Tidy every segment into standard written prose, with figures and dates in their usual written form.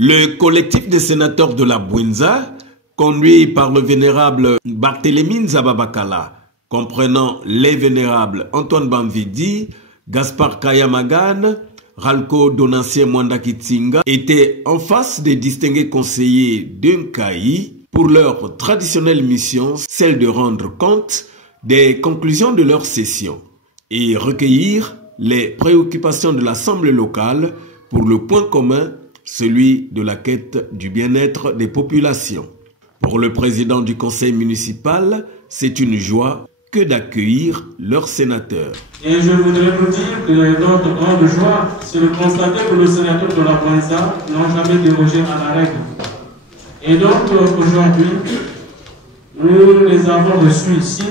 Le collectif des sénateurs de la Bouenza, conduit par le vénérable Barthélémy Nzaba-Bakala, comprenant les vénérables Antoine Bamvidi, Gaspard Kayamagan, Ralco Donatien Mwanda Kitsinga, étaient en face des distingués conseillers d'Nkayi pour leur traditionnelle mission, celle de rendre compte des conclusions de leur session et recueillir les préoccupations de l'Assemblée locale pour le point commun, celui de la quête du bien-être des populations. Pour le président du conseil municipal, c'est une joie que d'accueillir leurs sénateurs. Et je voudrais vous dire que notre grande joie, c'est de constater que les sénateurs de la Bouenza n'ont jamais dérogé à la règle. Et donc aujourd'hui, nous les avons reçus ici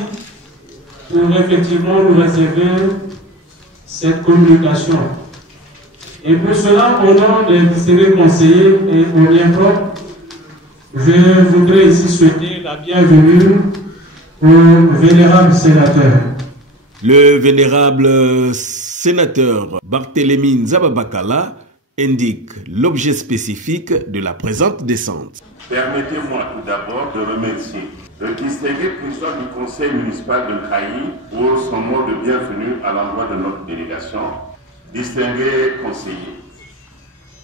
pour effectivement nous réserver cette communication. Et pour cela, au nom des distingués conseillers et au lien propre, je voudrais ici souhaiter la bienvenue aux vénérables sénateurs. Le vénérable sénateur Barthélémy Nzaba-Bakala indique l'objet spécifique de la présente descente. Permettez-moi tout d'abord de remercier le distingué président du conseil municipal de Nkayi pour son mot de bienvenue à l'endroit de notre délégation. Distingués conseillers,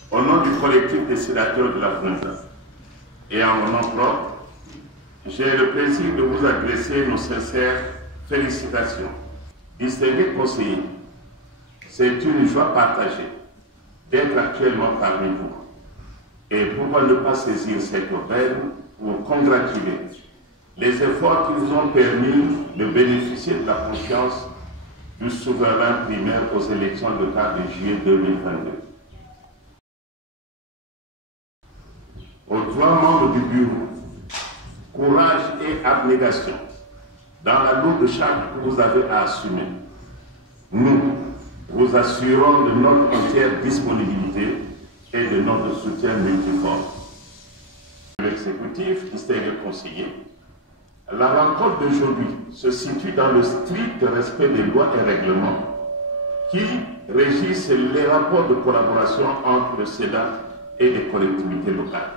au nom du collectif des sénateurs de la Bouenza et en mon nom propre, j'ai le plaisir de vous adresser nos sincères félicitations. Distingués conseillers, c'est une joie partagée d'être actuellement parmi vous. Et pourquoi ne pas saisir cette aubaine pour congratuler les efforts qui vous ont permis de bénéficier de la confiance du souverain primaire aux élections locales de juillet 2022. Aux trois membres du bureau, courage et abnégation dans la lourde charge que vous avez à assumer. Nous vous assurons de notre entière disponibilité et de notre soutien multiforme. L'exécutif, distingué conseiller, la rencontre d'aujourd'hui se situe dans le strict respect des lois et règlements qui régissent les rapports de collaboration entre le Sénat et les collectivités locales.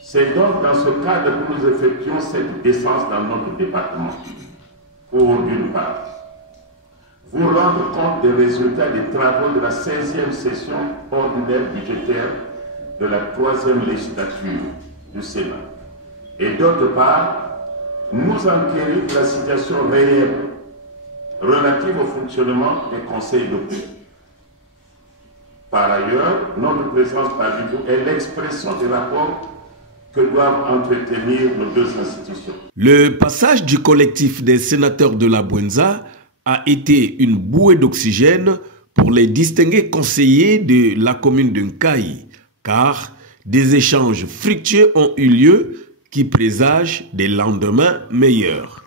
C'est donc dans ce cadre que nous effectuons cette descente dans notre département pour, d'une part, vous rendre compte des résultats des travaux de la 16e session ordinaire budgétaire de la 3e législature du Sénat, et d'autre part, nous enquérir de la situation réelle relative au fonctionnement des conseils locaux. Par ailleurs, notre présence parmi vous est l'expression des rapports que doivent entretenir nos deux institutions. Le passage du collectif des sénateurs de la Bouenza a été une bouée d'oxygène pour les distingués conseillers de la commune de Nkayi, car des échanges fructueux ont eu lieu qui présagent des lendemains meilleurs.